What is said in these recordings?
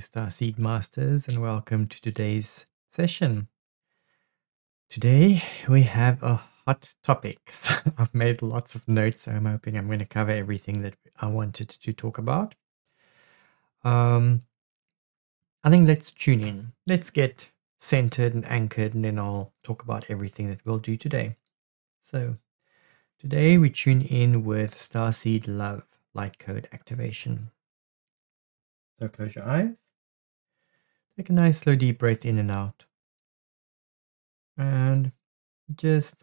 Starseed Masters, and welcome to today's session. Today we have a hot topic. So I've made lots of notes, so I'm hoping I'm going to cover everything that I wanted to talk about. I think let's tune in. Let's get centered and anchored, and then I'll talk about everything that we'll do today. So today we tune in with Starseed Love Lightcode Activation. So close your eyes. Take a nice slow deep breath in and out. And just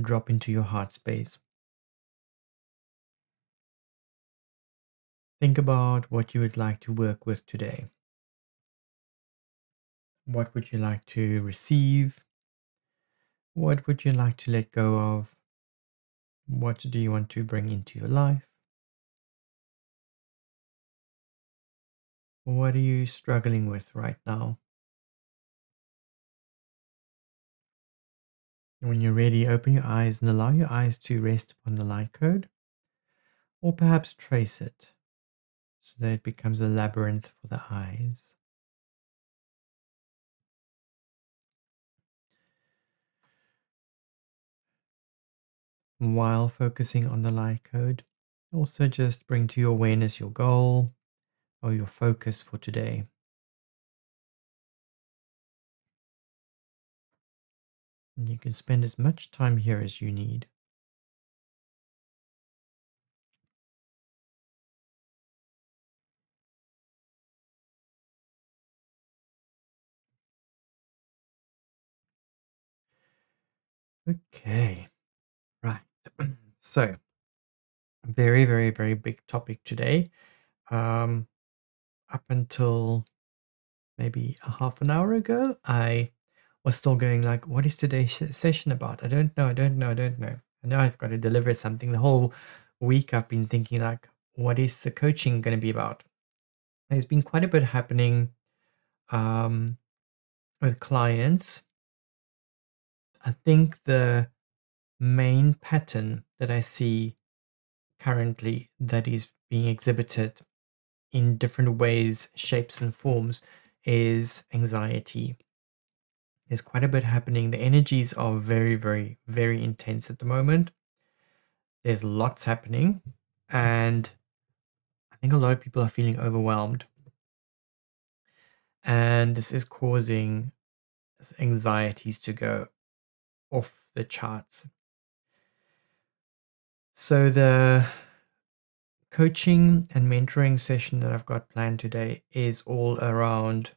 drop into your heart space. Think about what you would like to work with today. What would you like to receive? What would you like to let go of? What do you want to bring into your life? What are you struggling with right now? And when you're ready, open your eyes and allow your eyes to rest upon the light code, or perhaps trace it so that it becomes a labyrinth for the eyes. While focusing on the light code, also just bring to your awareness your goal or your focus for today. And you can spend as much time here as you need. Okay, right. So, very, very, very big topic today. Up until maybe a half an hour ago, I was still going like, what is today's session about? I don't know. I know I've got to deliver something. The whole week I've been thinking like, what is the coaching going to be about? There's been quite a bit happening um, with clients. I think the main pattern that I see currently that is being exhibited in different ways, shapes, and forms is anxiety. There's quite a bit happening. The energies are very, very, very intense at the moment. There's lots happening, and I think a lot of people are feeling overwhelmed. And this is causing anxieties to go off the charts. So, the coaching and mentoring session that I've got planned today is all around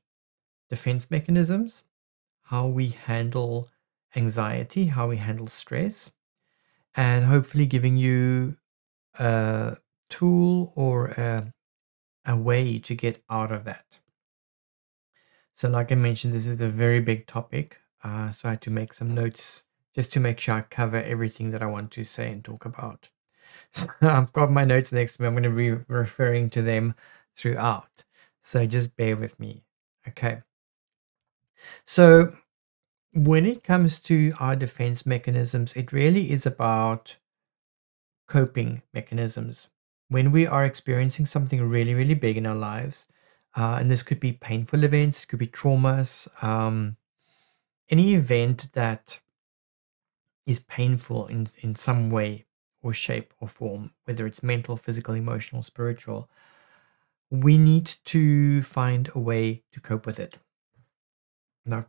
defense mechanisms, how we handle anxiety, how we handle stress, and hopefully giving you a tool or a way to get out of that. So, like I mentioned, this is a very big topic. So, I had to make some notes just to make sure I cover everything that I want to say and talk about. I've got my notes next to me. I'm going to be referring to them throughout. So just bear with me. Okay. So when it comes to our defense mechanisms, it really is about coping mechanisms. When we are experiencing something really, really big in our lives, and this could be painful events, it could be traumas, any event that is painful in some way or shape or form, whether it's mental, physical, emotional, spiritual, we need to find a way to cope with it. Now,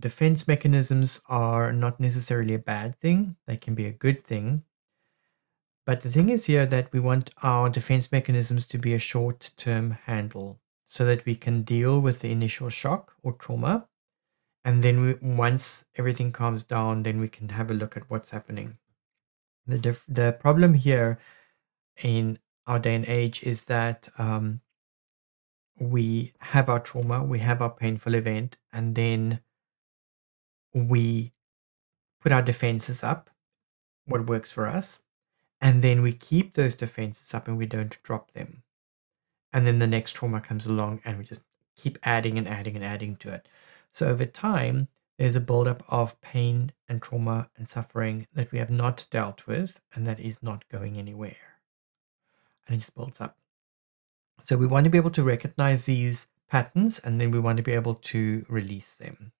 defense mechanisms are not necessarily a bad thing, they can be a good thing. But the thing is here that we want our defense mechanisms to be a short term handle so that we can deal with the initial shock or trauma. And then once everything calms down, then we can have a look at what's happening. The problem here in our day and age is that we have our trauma, we have our painful event, and then we put our defenses up, what works for us, and then we keep those defenses up and we don't drop them. And then the next trauma comes along and we just keep adding and adding and adding to it. So over time, there's a buildup of pain and trauma and suffering that we have not dealt with and that is not going anywhere. And it just builds up. So we want to be able to recognize these patterns, and then we want to be able to release them.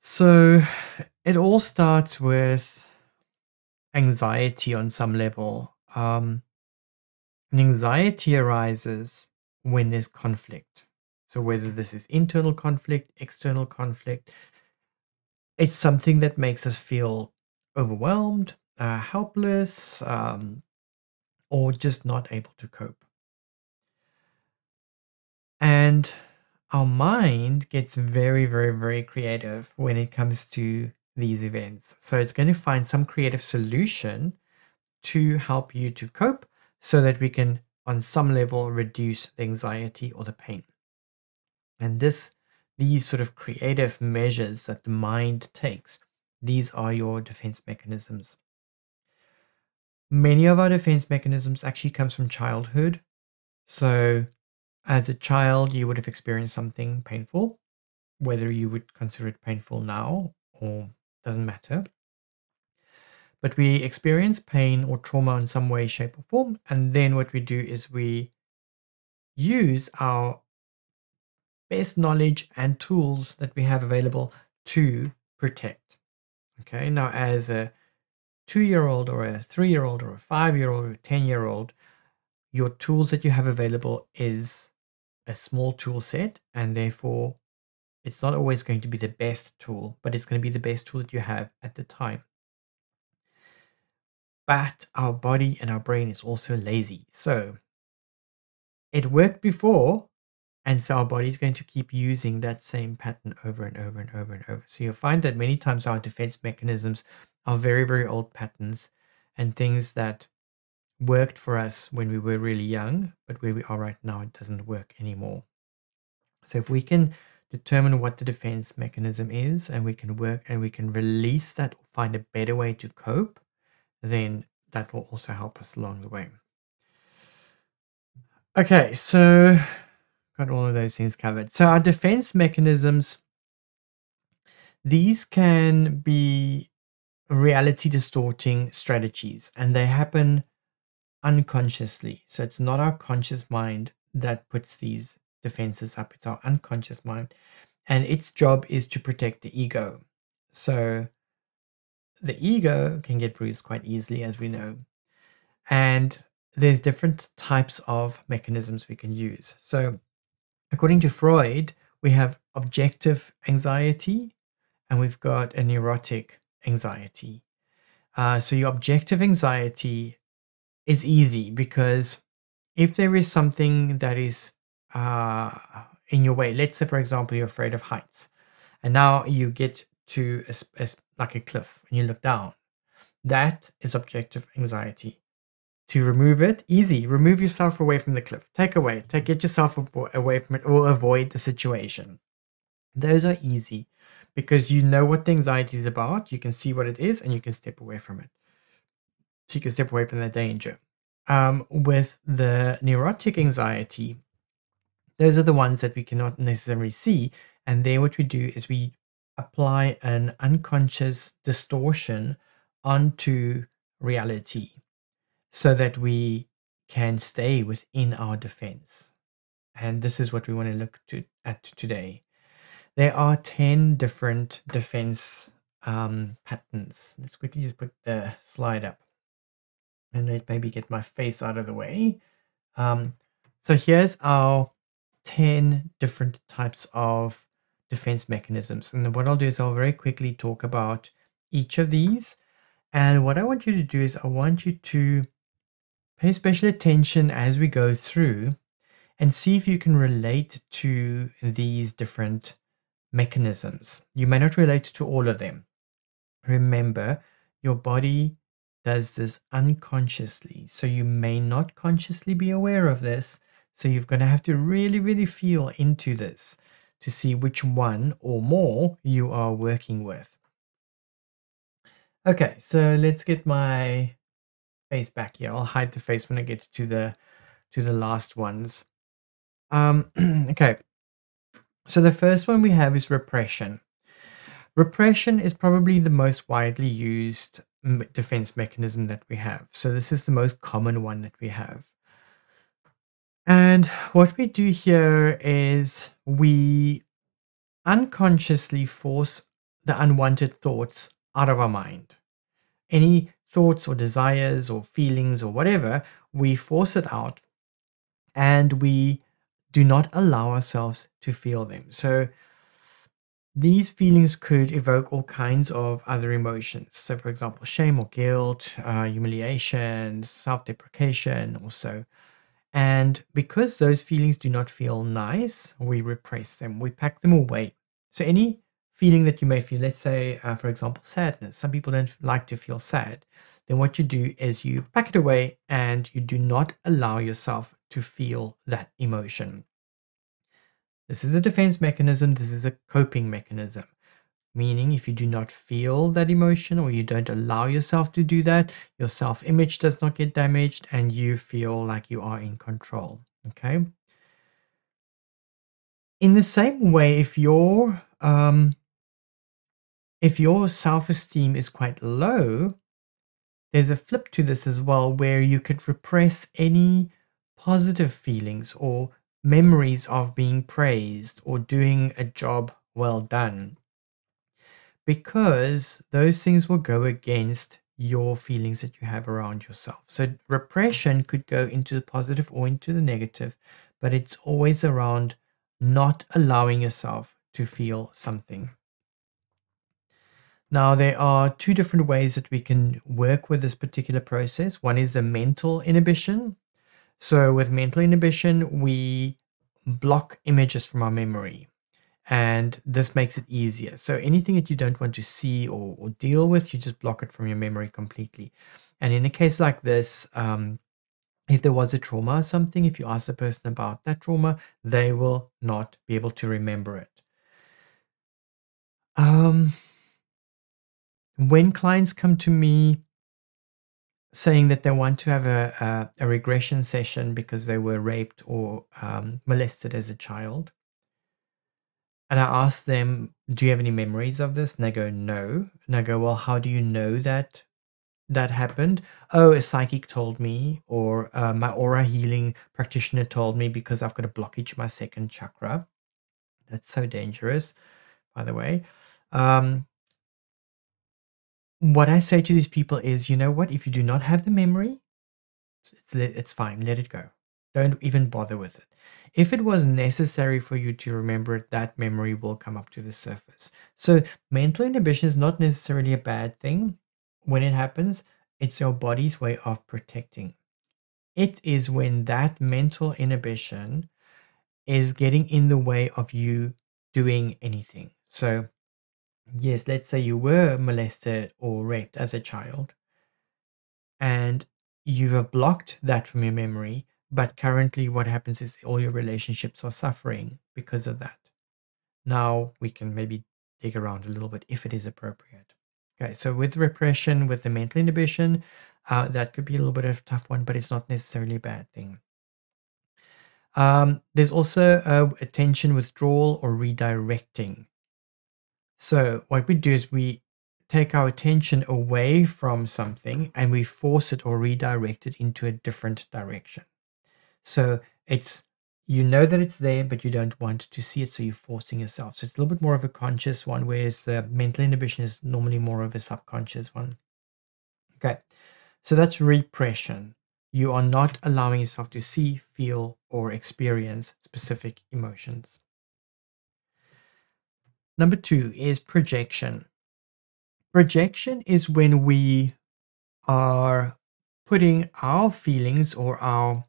So it all starts with anxiety on some level. And anxiety arises when there's conflict. So whether this is internal conflict, external conflict, it's something that makes us feel overwhelmed, helpless, or just not able to cope. And our mind gets very, very, very creative when it comes to these events. So it's going to find some creative solution to help you to cope so that we can, on some level, reduce the anxiety or the pain. And these sort of creative measures that the mind takes, these are your defense mechanisms. Many of our defense mechanisms actually comes from childhood. So as a child, you would have experienced something painful, whether you would consider it painful now or doesn't matter. But we experience pain or trauma in some way, shape, or form. And then what we do is we use our best knowledge and tools that we have available to protect. Okay, now as a 2-year-old or a 3-year-old or a 5-year-old or a 10-year-old, your tools that you have available is a small tool set, and therefore it's not always going to be the best tool, but it's going to be the best tool that you have at the time. But our body and our brain is also lazy. So it worked before, and so our body is going to keep using that same pattern over and over and over and over. So you'll find that many times our defense mechanisms are very, very old patterns and things that worked for us when we were really young, but where we are right now, it doesn't work anymore. So if we can determine what the defense mechanism is, and we can work and we can release that or find a better way to cope, then that will also help us along the way. Okay, so got all of those things covered. So our defense mechanisms, these can be reality distorting strategies, and they happen unconsciously. So it's not our conscious mind that puts these defenses up, it's our unconscious mind. And its job is to protect the ego. So the ego can get bruised quite easily, as we know. And there's different types of mechanisms we can use. So according to Freud, we have objective anxiety and we've got a neurotic anxiety. So your objective anxiety is easy because if there is something that is in your way, let's say, for example, you're afraid of heights, and now you get to like a cliff and you look down, that is objective anxiety. To remove it, easy. Remove yourself away from the cliff. Get yourself away from it or avoid the situation. Those are easy because you know what the anxiety is about. You can see what it is and you can step away from it. So you can step away from that danger. With the neurotic anxiety, those are the ones that we cannot necessarily see. And there, what we do is we apply an unconscious distortion onto reality so that we can stay within our defense. And this is what we want to look at today. There are 10 different defense patterns. Let's quickly just put the slide up and let maybe get my face out of the way. So here's our 10 different types of defense mechanisms. And what I'll do is I'll very quickly talk about each of these. And what I want you to do is I want you to pay special attention as we go through and see if you can relate to these different mechanisms. You may not relate to all of them. Remember, your body does this unconsciously, so you may not consciously be aware of this. So you're going to have to really, really feel into this to see which one or more you are working with. Okay, so let's get my face back here. I'll hide the face when I get to the last ones. Okay. So the first one we have is repression. Repression is probably the most widely used defense mechanism that we have. So this is the most common one that we have. And what we do here is we unconsciously force the unwanted thoughts out of our mind. Any thoughts or desires or feelings or whatever, we force it out and we do not allow ourselves to feel them. So these feelings could evoke all kinds of other emotions. So, for example, shame or guilt, humiliation, self deprecation, also. And because those feelings do not feel nice, we repress them, we pack them away. So, any feeling that you may feel, let's say, for example, sadness, some people don't like to feel sad. Then, what you do is you pack it away and you do not allow yourself to feel that emotion. This is a defense mechanism, this is a coping mechanism. Meaning, if you do not feel that emotion or you don't allow yourself to do that, your self image does not get damaged and you feel like you are in control. Okay. In the same way, if your self esteem is quite low, there's a flip to this as well where you could repress any positive feelings or memories of being praised or doing a job well done, because those things will go against your feelings that you have around yourself. So repression could go into the positive or into the negative, but it's always around not allowing yourself to feel something. Now, there are two different ways that we can work with this particular process. One is a mental inhibition. So with mental inhibition, we block images from our memory, and this makes it easier. So anything that you don't want to see or deal with, you just block it from your memory completely. And in a case like this, if there was a trauma or something, if you ask the person about that trauma, they will not be able to remember it. Um, when clients come to me saying that they want to have a regression session because they were raped or molested as a child, and I ask them, do you have any memories of this? And they go, no. And I go, well, how do you know that that happened? Oh, a psychic told me, or my aura healing practitioner told me because I've got a blockage in my second chakra. That's so dangerous, by the way. Um, what I say to these people is, you know what? If you do not have the memory, it's fine. Let it go. Don't even bother with it. If it was necessary for you to remember it, that memory will come up to the surface. So mental inhibition is not necessarily a bad thing. When it happens, it's your body's way of protecting. It is when that mental inhibition is getting in the way of you doing anything. So, yes, let's say you were molested or raped as a child, and you have blocked that from your memory, but currently what happens is all your relationships are suffering because of that. Now we can maybe dig around a little bit if it is appropriate. Okay, so with repression, with the mental inhibition, that could be a little bit of a tough one, but it's not necessarily a bad thing. There's also attention withdrawal or redirecting. So what we do is we take our attention away from something and we force it or redirect it into a different direction. So it's, you know that it's there, but you don't want to see it, so you're forcing yourself. So it's a little bit more of a conscious one, whereas the mental inhibition is normally more of a subconscious one. Okay, so that's repression. You are not allowing yourself to see, feel, or experience specific emotions. Number two is projection. Projection is when we are putting our feelings or our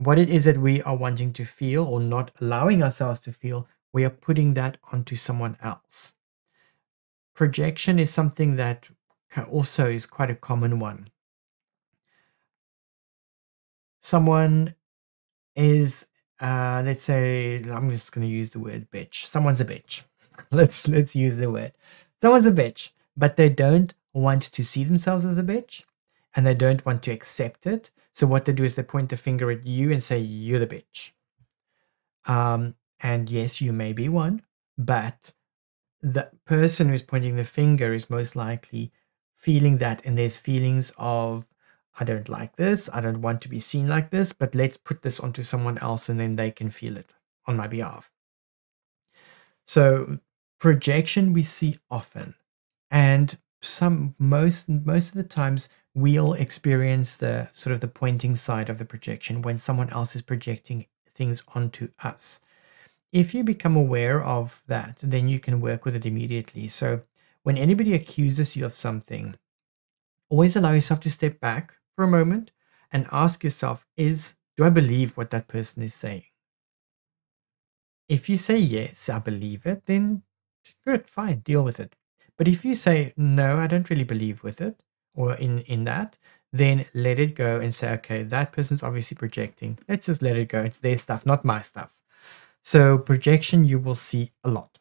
what it is that we are wanting to feel or not allowing ourselves to feel, we are putting that onto someone else. Projection is something that also is quite a common one. Someone is, let's say, I'm just going to use the word bitch. Someone's a bitch. Let's use the word. Someone's a bitch, but they don't want to see themselves as a bitch, and they don't want to accept it. So what they do is they point the finger at you and say, "You're the bitch." And yes, you may be one, but the person who's pointing the finger is most likely feeling that, and there's feelings of I don't like this. I don't want to be seen like this, but let's put this onto someone else and then they can feel it on my behalf. So projection we see often, and most of the times we'll experience the sort of the pointing side of the projection when someone else is projecting things onto us. If you become aware of that, then you can work with it immediately. So when anybody accuses you of something, always allow yourself to step back for a moment and ask yourself, do I believe what that person is saying? If you say yes, I believe it, then good, fine, deal with it. But if you say no, I don't really believe with it or in that, then let it go and say, okay, that person's obviously projecting. Let's just let it go. It's their stuff, not my stuff. So projection you will see a lot.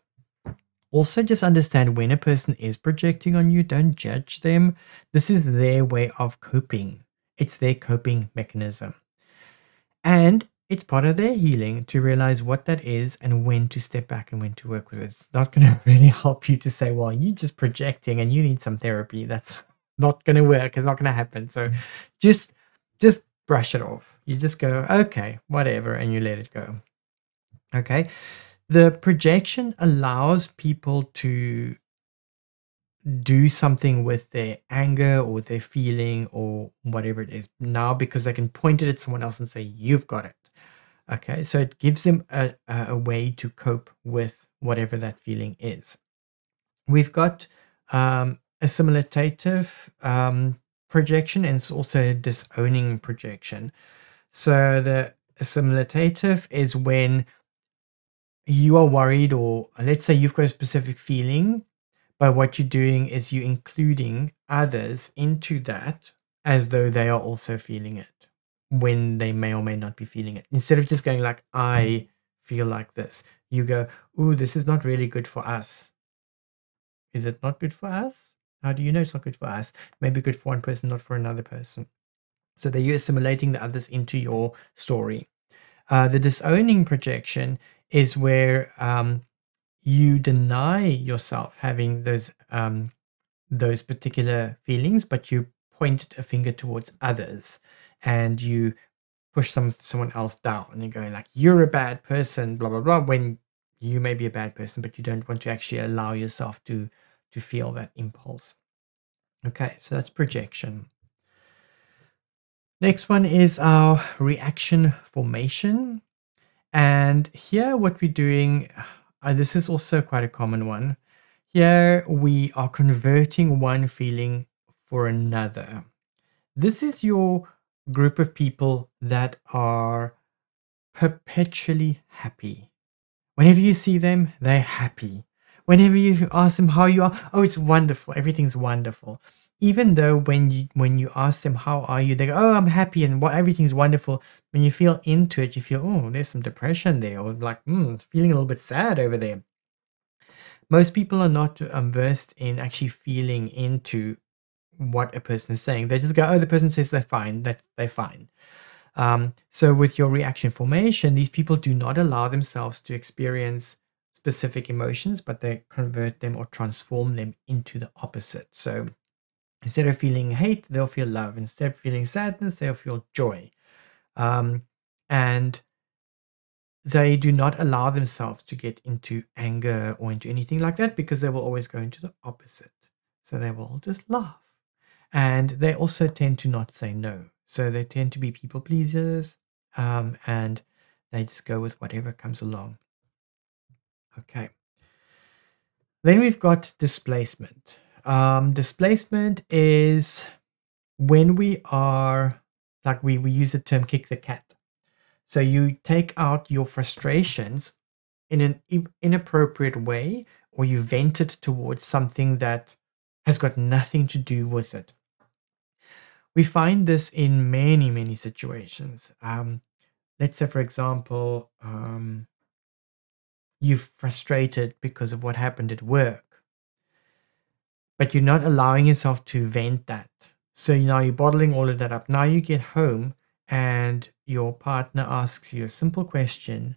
Also, just understand when a person is projecting on you, don't judge them. This is their way of coping. It's their coping mechanism. And it's part of their healing to realize what that is and when to step back and when to work with it. It's not going to really help you to say, well, you're just projecting and you need some therapy. That's not going to work. It's not going to happen. So just brush it off. You just go, okay, whatever, and you let it go. Okay. The projection allows people to do something with their anger or their feeling or whatever it is now because they can point it at someone else and say, you've got it. Okay, so it gives them a way to cope with whatever that feeling is. We've got assimilative projection, and it's also disowning projection. So the assimilative is when you are worried, or let's say you've got a specific feeling, but what you're doing is you're including others into that as though they are also feeling it when they may or may not be feeling it. Instead of just going like, I feel like this, you go, ooh, this is not really good for us. Is it not good for us? How do you know it's not good for us? Maybe good for one person, not for another person. So that you're assimilating the others into your story. The disowning projection is where you deny yourself having those particular feelings, but you point a finger towards others and you push someone else down and you're going like, you're a bad person, blah blah blah, when you may be a bad person, but you don't want to actually allow yourself to feel that impulse. Okay, so that's projection. Next one is our reaction formation. And here what we're doing, this is also quite a common one. Here we are converting one feeling for another. This is your group of people that are perpetually happy. Whenever you see them, they're happy. Whenever you ask them how you are, oh, it's wonderful. Everything's wonderful. Even though when you ask them how are you, they go, oh, I'm happy and everything's wonderful. When you feel into it, you feel, oh, there's some depression there, or like, feeling a little bit sad over there. Most people are not versed in actually feeling into what a person is saying. They just go, oh, the person says they're fine, that they're fine. So with your reaction formation, these people do not allow themselves to experience specific emotions, but they convert them or transform them into the opposite. So instead of feeling hate, they'll feel love. Instead of feeling sadness, they'll feel joy. And they do not allow themselves to get into anger or into anything like that because they will always go into the opposite. So they will just laugh. And they also tend to not say no. So they tend to be people pleasers, and they just go with whatever comes along. Okay. Then we've got displacement. Displacement is when we are, like we use the term kick the cat. So you take out your frustrations in an inappropriate way, or you vent it towards something that has got nothing to do with it. We find this in many, many situations. Let's say, for example, you're frustrated because of what happened at work, but you're not allowing yourself to vent that. So now you're bottling all of that up. Now you get home and your partner asks you a simple question,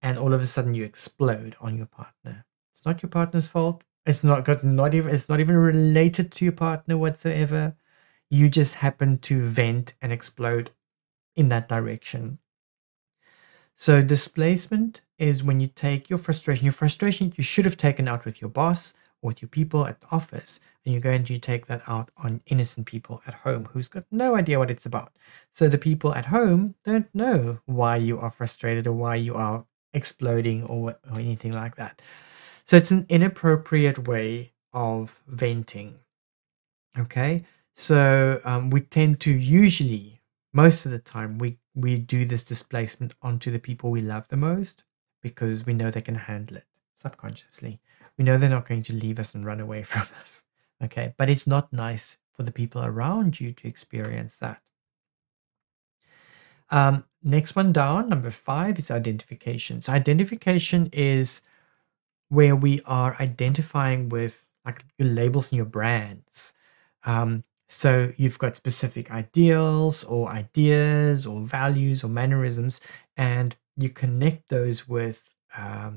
and all of a sudden you explode on your partner. It's not your partner's fault. It's not even related to your partner whatsoever. You just happen to vent and explode in that direction. So displacement is when you take your frustration you should have taken out with your boss or with your people at the office, and you go and you take that out on innocent people at home who's got no idea what it's about. So the people at home don't know why you are frustrated or why you are exploding or anything like that. So it's an inappropriate way of venting. Okay, so we tend to usually, most of the time, we do this displacement onto the people we love the most because we know they can handle it subconsciously. We know they're not going to leave us and run away from us. Okay, but it's not nice for the people around you to experience that. Next one down, number 5 is identification. So identification is where we are identifying with like your labels and your brands. So you've got specific ideals or ideas or values or mannerisms, and you connect those with,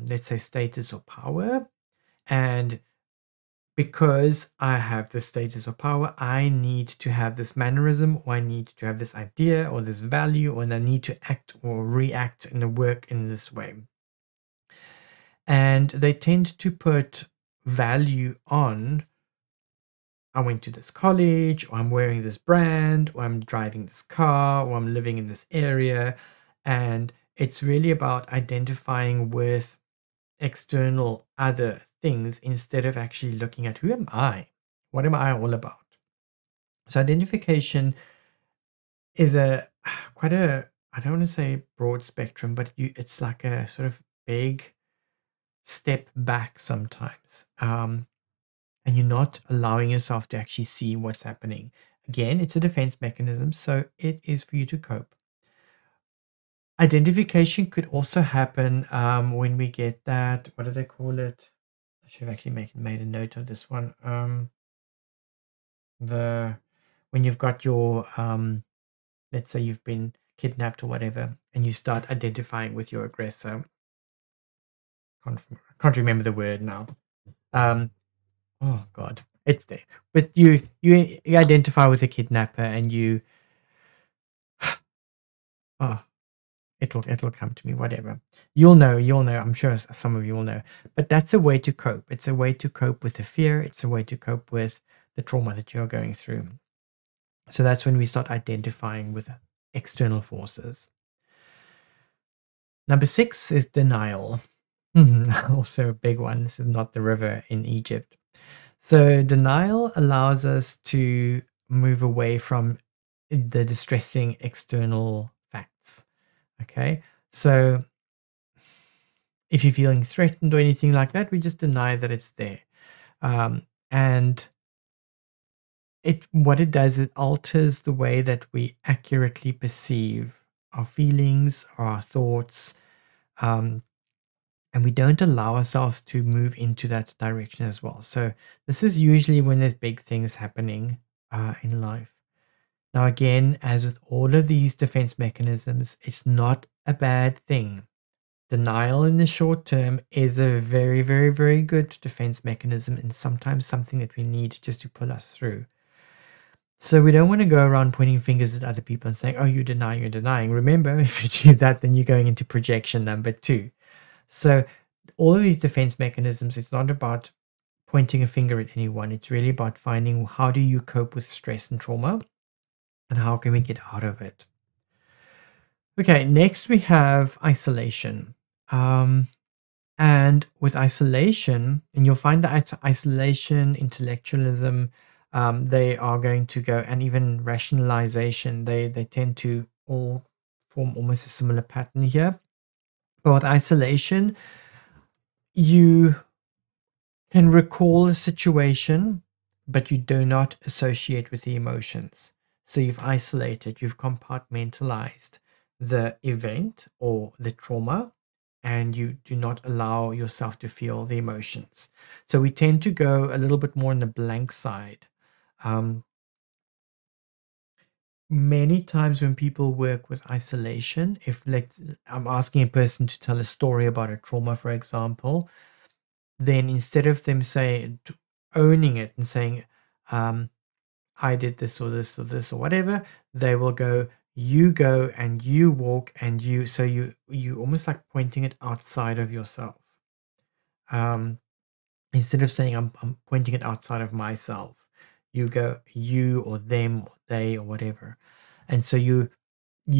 let's say, status or power. And because I have this status or power, I need to have this mannerism, or I need to have this idea or this value, or I need to act or react and work in this way. And they tend to put value on, I went to this college, or I'm wearing this brand, or I'm driving this car, or I'm living in this area. And it's really about identifying with external other things instead of actually looking at who am I? What am I all about? So identification is a quite a, I don't want to say broad spectrum, but it's like a sort of big step back sometimes. And you're not allowing yourself to actually see what's happening. Again, it's a defense mechanism, so it is for you to cope. Identification could also happen when we get that, what do they call it? I should have actually made a note of this one. The When you've got your, let's say you've been kidnapped or whatever, and you start identifying with your aggressor. Can't remember the word now. Oh God, it's there. But you identify with the kidnapper, and you, oh, it'll come to me. Whatever, you'll know. I'm sure some of you will know. But that's a way to cope. It's a way to cope with the fear. It's a way to cope with the trauma that you're going through. So that's when we start identifying with external forces. Number 6 is denial. Also a big one. This is not the river in Egypt. So denial allows us to move away from the distressing external facts. Okay. So if you're feeling threatened or anything like that, we just deny that it's there. And what it does, it alters the way that we accurately perceive our feelings or our thoughts. And we don't allow ourselves to move into that direction as well. So this is usually when there's big things happening in life. Now, again, as with all of these defense mechanisms, it's not a bad thing. Denial in the short term is a very, very, very good defense mechanism, and sometimes something that we need just to pull us through. So we don't want to go around pointing fingers at other people and saying, oh, you're denying. Remember, if you do that, then you're going into projection number 2. So all of these defense mechanisms, it's not about pointing a finger at anyone. It's really about finding, how do you cope with stress and trauma, and how can we get out of it? Okay, next we have isolation. And with isolation, and you'll find that isolation, intellectualism, they are going to go, and even rationalization, they tend to all form almost a similar pattern here. But with isolation, you can recall a situation, but you do not associate with the emotions. So you've isolated, you've compartmentalized the event or the trauma, and you do not allow yourself to feel the emotions. So we tend to go a little bit more on the blank side. Many times when people work with isolation, if I'm asking a person to tell a story about a trauma, for example, then instead of them owning it and saying, um, I did this or this or this or whatever, they will go and you walk and so you almost like pointing it outside of yourself. Um, Instead of saying I'm pointing it outside of myself, you go you or them or they or whatever. And so you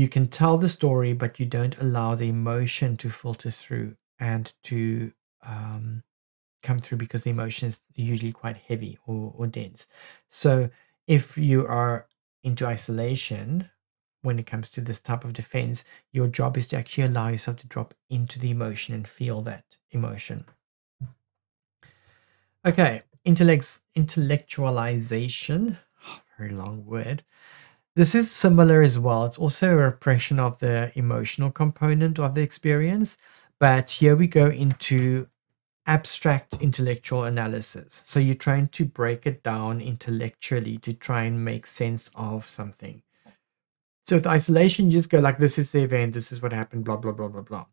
can tell the story, but you don't allow the emotion to filter through and to come through, because the emotion is usually quite heavy or dense. So if you are into isolation, when it comes to this type of defense, your job is to actually allow yourself to drop into the emotion and feel that emotion. Okay, intellectualization, very long word. This is similar as well. It's also a repression of the emotional component of the experience, but here we go into abstract intellectual analysis. So you're trying to break it down intellectually to try and make sense of something. So with isolation, you just go like, this is the event, this is what happened, blah, blah, blah, blah, blah.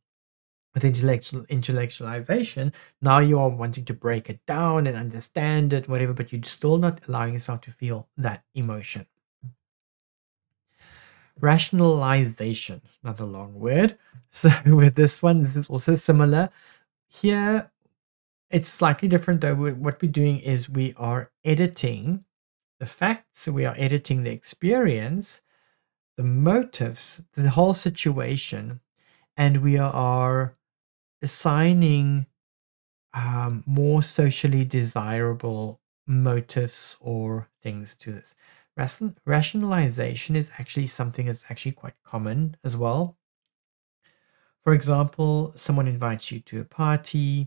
With intellectualization, now you are wanting to break it down and understand it, whatever, but you're still not allowing yourself to feel that emotion. Rationalization, another long word. So with this one, this is also similar. Here, it's slightly different though. What we're doing is we are editing the facts, we are editing the experience, the motives, the whole situation, and we are assigning more socially desirable motives or things to this. Rationalization is actually something that's actually quite common as well. For example, someone invites you to a party,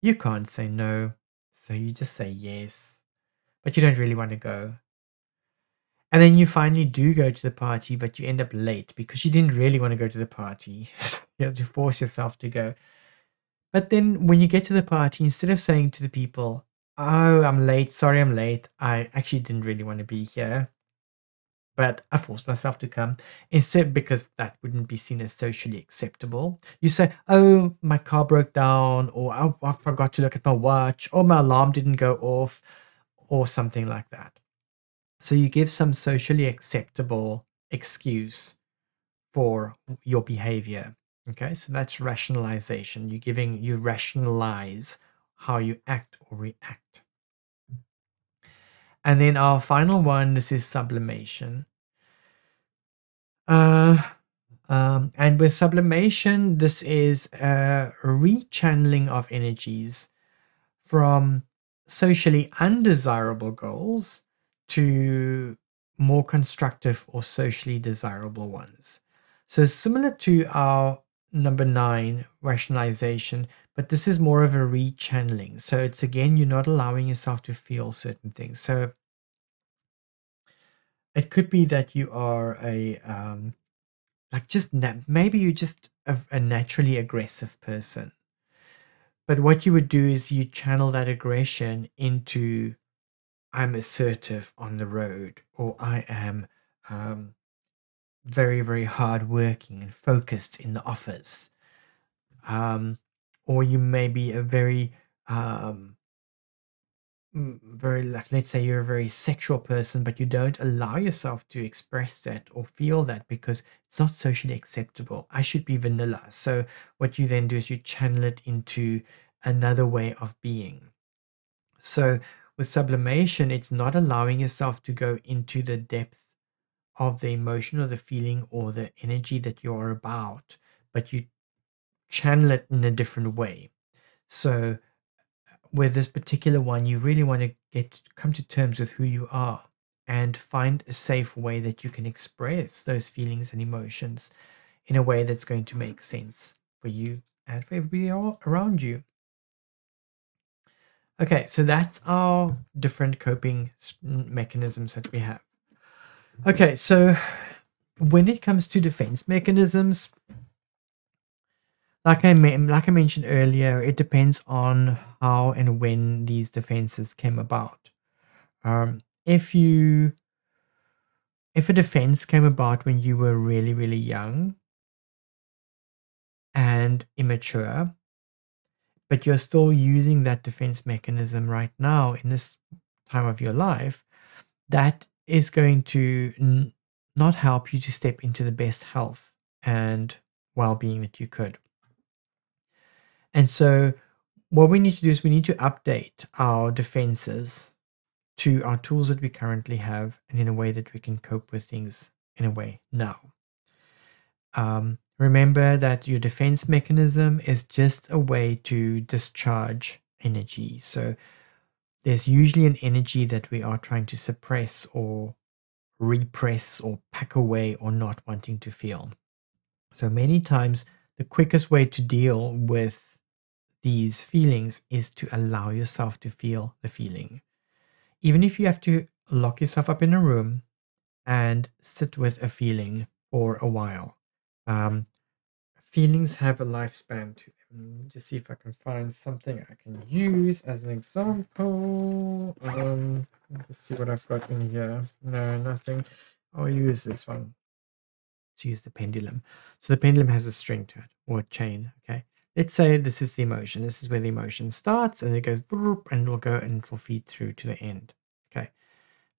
you can't say no, so you just say yes, but you don't really want to go. And then you finally do go to the party, but you end up late because you didn't really want to go to the party. You have to force yourself to go. But then when you get to the party, instead of saying to the people, "Oh, I'm late, sorry I'm late, I actually didn't really want to be here, but I forced myself to come," instead, because that wouldn't be seen as socially acceptable, you say, "Oh, my car broke down," or "Oh, I forgot to look at my watch," or "My alarm didn't go off," or something like that. So you give some socially acceptable excuse for your behavior. Okay, so that's rationalization. You rationalize how you act or react. And then our final one, this is sublimation. And with sublimation, this is a rechanneling of energies from socially undesirable goals to more constructive or socially desirable ones. So similar to our number 9, rationalization, but this is more of a rechanneling. So it's again, you're not allowing yourself to feel certain things. So it could be that you are like just maybe you're just a naturally aggressive person. But what you would do is you channel that aggression into, I'm assertive on the road, or I am very, very hardworking and focused in the office. Or you may be a very, very, like, let's say you're a very sexual person, but you don't allow yourself to express that or feel that because it's not socially acceptable. I should be vanilla. So what you then do is you channel it into another way of being. So with sublimation, it's not allowing yourself to go into the depth of the emotion or the feeling or the energy that you're about, but you channel it in a different way. So with this particular one, you really want to come to terms with who you are and find a safe way that you can express those feelings and emotions in a way that's going to make sense for you and for everybody around you. Okay, so that's our different coping mechanisms that we have. Okay, so when it comes to defense mechanisms, like I mentioned earlier, it depends on how and when these defenses came about. If a defense came about when you were really, really young and immature, but you're still using that defense mechanism right now in this time of your life, that is going to not help you to step into the best health and well-being that you could. And so what we need to do is we need to update our defenses to our tools that we currently have and in a way that we can cope with things in a way now. Remember that your defense mechanism is just a way to discharge energy. So there's usually an energy that we are trying to suppress or repress or pack away or not wanting to feel. So many times, the quickest way to deal with these feelings is to allow yourself to feel the feeling. Even if you have to lock yourself up in a room and sit with a feeling for a while. Feelings have a lifespan to them. Let me just see if I can find something I can use as an example. Let's see what I've got in here. No, nothing. I'll use this one. To use the pendulum. So the pendulum has a string to it or a chain. Okay. Let's say this is the emotion. This is where the emotion starts and it goes and it'll go and it will feed through to the end. Okay.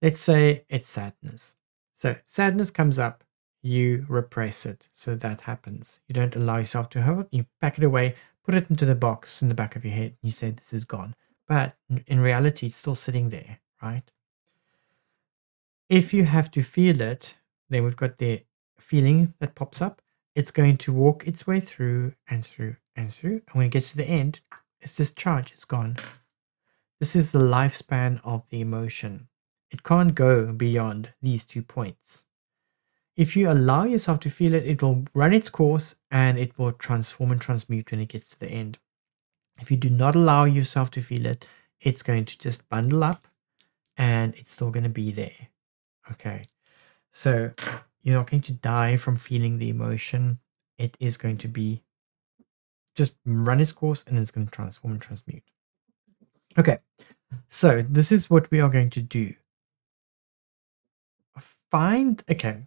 Let's say it's sadness. So sadness comes up, you repress it. So that happens. You don't allow yourself to have it. You pack it away, put it into the box in the back of your head. And you say this is gone. But in reality, it's still sitting there, right? If you have to feel it, then we've got the feeling that pops up. It's going to walk its way through and through and through. And when it gets to the end, it's discharged, it's gone. This is the lifespan of the emotion. It can't go beyond these 2 points. If you allow yourself to feel it, it will run its course and it will transform and transmute when it gets to the end. If you do not allow yourself to feel it, it's going to just bundle up and it's still going to be there. Okay. So you're not going to die from feeling the emotion. It is going to be just run its course and it's going to transform and transmute. Okay. So this is what we are going to do. Okay,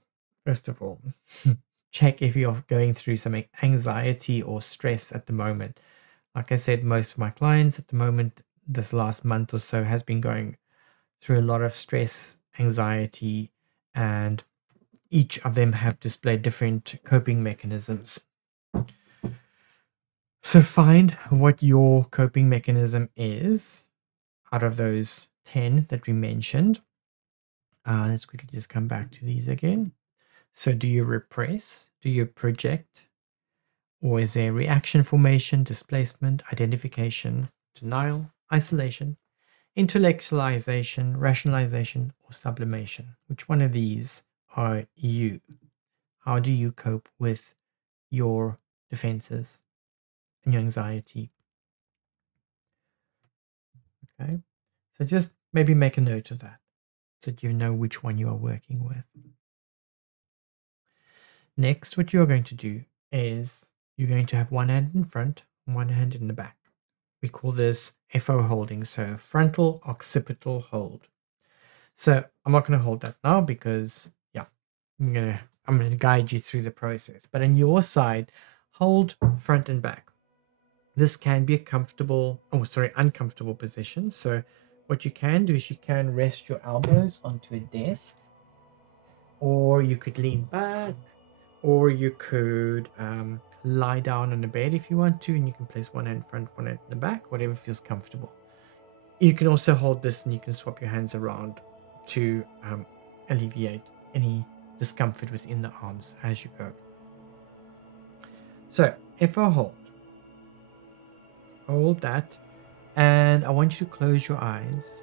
first of all, check if you're going through some anxiety or stress at the moment. Like I said, most of my clients at the moment, this last month or so, has been going through a lot of stress, anxiety, and each of them have displayed different coping mechanisms. So find what your coping mechanism is out of those 10 that we mentioned. Let's quickly just come back to these again. So do you repress? Do you project? Or is there reaction formation, displacement, identification, denial, isolation, intellectualization, rationalization, or sublimation? Which one of these are you? How do you cope with your defenses and your anxiety? Okay. So just maybe make a note of that so that you know which one you are working with. Next, what you're going to do is you're going to have one hand in front and one hand in the back. We call this FO holding, so frontal occipital hold. So I'm not going to hold that now because, yeah, I'm going to guide you through the process. But on your side, hold front and back. This can be a uncomfortable position. So what you can do is you can rest your elbows onto a desk, or you could lean back, or you could lie down on the bed if you want to, and you can place one hand in front, one hand in the back, whatever feels comfortable. You can also hold this and you can swap your hands around to alleviate any discomfort within the arms as you go. So if I hold that, and I want you to close your eyes.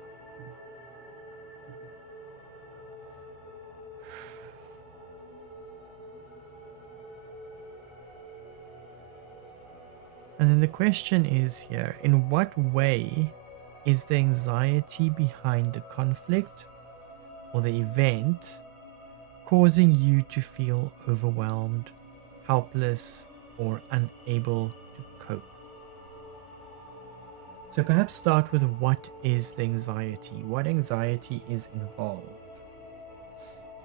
And then the question is here, in what way is the anxiety behind the conflict or the event causing you to feel overwhelmed, helpless, or unable to cope? So perhaps start with what is the anxiety? What anxiety is involved?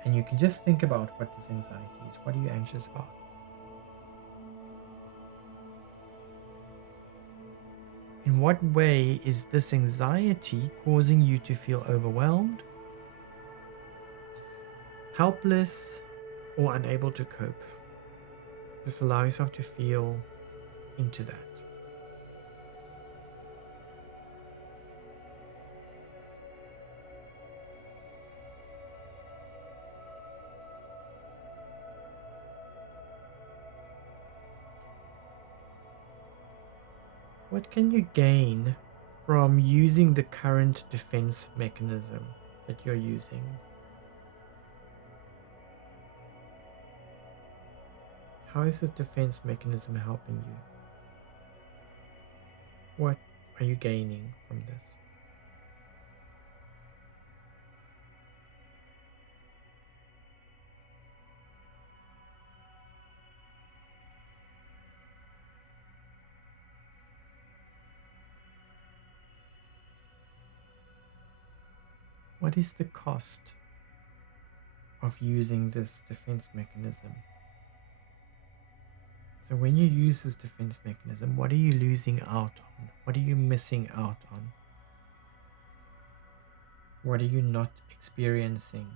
And you can just think about what this anxiety is. What are you anxious about? In what way is this anxiety causing you to feel overwhelmed, helpless or unable to cope. Just allow yourself to feel into that. What can you gain from using the current defense mechanism that you're using? How is this defense mechanism helping you? What are you gaining from this? What is the cost of using this defense mechanism? So when you use this defense mechanism, what are you losing out on? What are you missing out on? What are you not experiencing?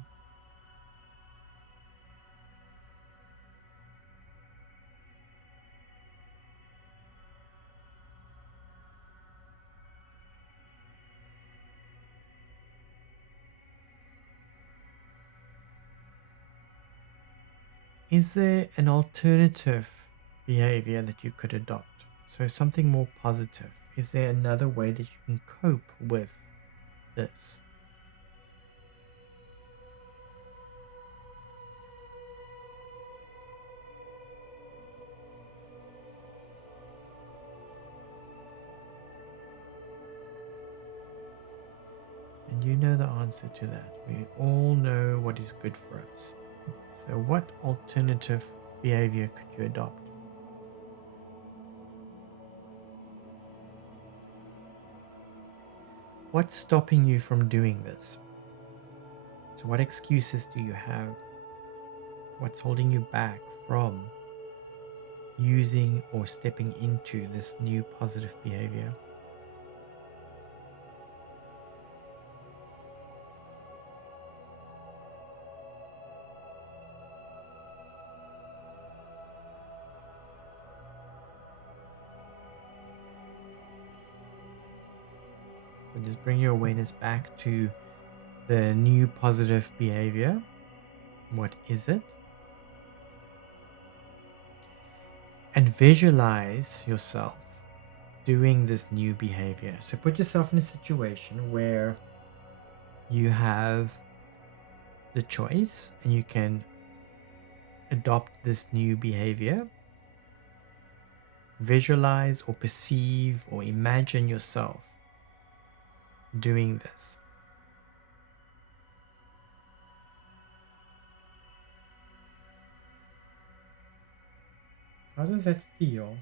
Is there an alternative behavior that you could adopt? So something more positive. Is there another way that you can cope with this? And you know the answer to that. We all know what is good for us. So what alternative behavior could you adopt? What's stopping you from doing this? So what excuses do you have? What's holding you back from using or stepping into this new positive behavior? So just bring your awareness back to the new positive behavior. What is it? And visualize yourself doing this new behavior. So put yourself in a situation where you have the choice and you can adopt this new behavior. Visualize or perceive or imagine yourself doing this. How does that feel?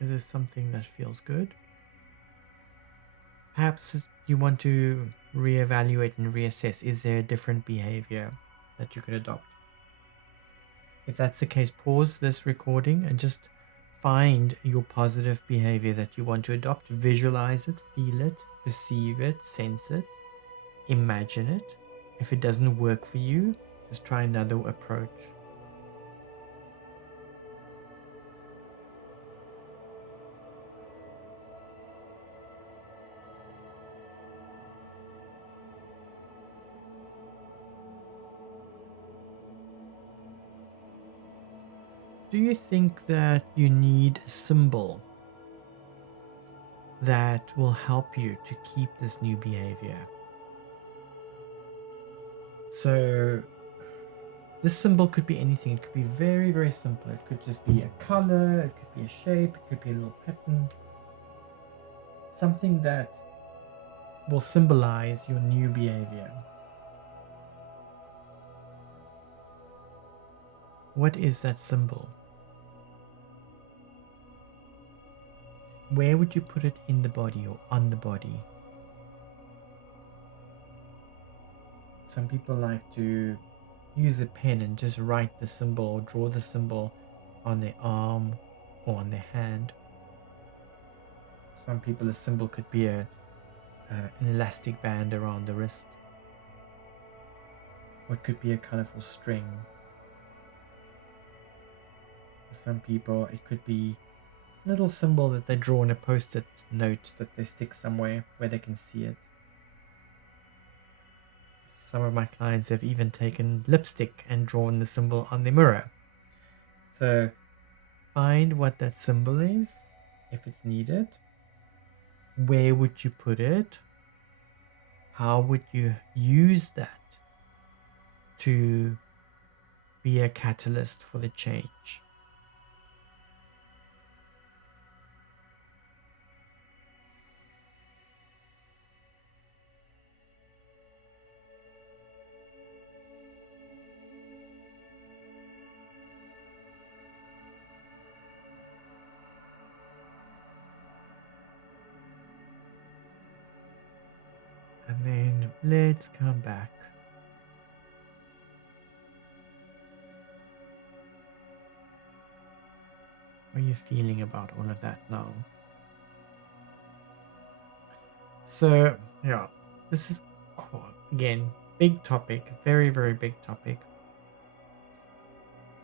Is this something that feels good? Perhaps you want to reevaluate and reassess. Is there a different behavior that you could adopt? If that's the case, pause this recording and just find your positive behavior that you want to adopt. Visualize it, feel it, perceive it, sense it, imagine it. If it doesn't work for you, just try another approach. Do you think that you need a symbol that will help you to keep this new behavior? So this symbol could be anything. It could be very, very simple. It could just be a color, it could be a shape, it could be a little pattern. Something that will symbolize your new behavior. What is that symbol? Where would you put it in the body or on the body? Some people like to use a pen and just write the symbol or draw the symbol on their arm or on their hand. Some people, a symbol could be a an elastic band around the wrist. What could be a colorful string. For some people, it could be a little symbol that they draw on a post-it note that they stick somewhere where they can see it. Some of my clients have even taken lipstick and drawn the symbol on the mirror. So find what that symbol is, if it's needed. Where would you put it? How would you use that to be a catalyst for the change? And then let's come back. How are you feeling about all of that now? So, yeah, this is, again, big topic, very, very big topic.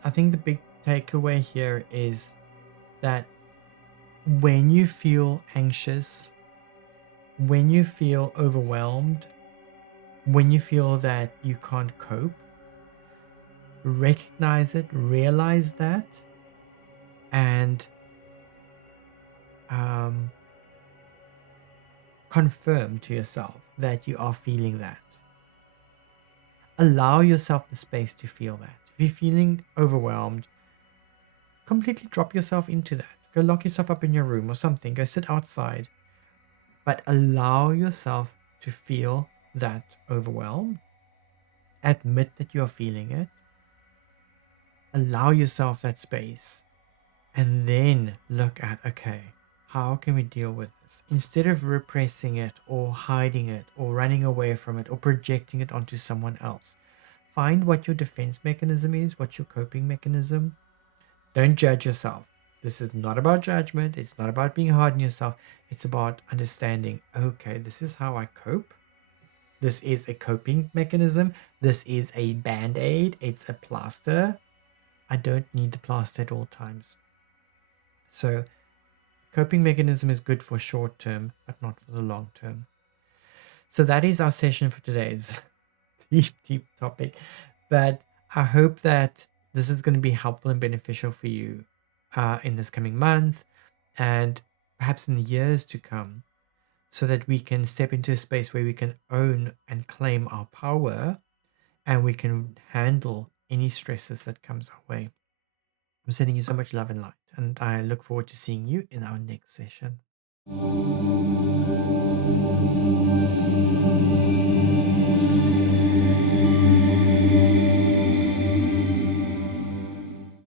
I think the big takeaway here is that when you feel anxious, when you feel overwhelmed, when you feel that you can't cope, recognize it, realize that, and confirm to yourself that you are feeling that. Allow yourself the space to feel that. If you're feeling overwhelmed, completely drop yourself into that. Go lock yourself up in your room or something. Go sit outside. But allow yourself to feel that overwhelm. Admit that you're feeling it. Allow yourself that space. And then look at, okay, how can we deal with this? Instead of repressing it or hiding it or running away from it or projecting it onto someone else, find what your defense mechanism is, what's your coping mechanism. Don't judge yourself. This is not about judgment. It's not about being hard on yourself. It's about understanding, okay, this is how I cope. This is a coping mechanism. This is a band-aid. It's a plaster. I don't need the plaster at all times. So coping mechanism is good for short term, but not for the long term. So that is our session for today. It's a deep topic, but I hope that this is going to be helpful and beneficial for you in this coming month and perhaps in the years to come, so that we can step into a space where we can own and claim our power and we can handle any stresses that comes our way. I'm sending you so much love and light, and I look forward to seeing you in our next session.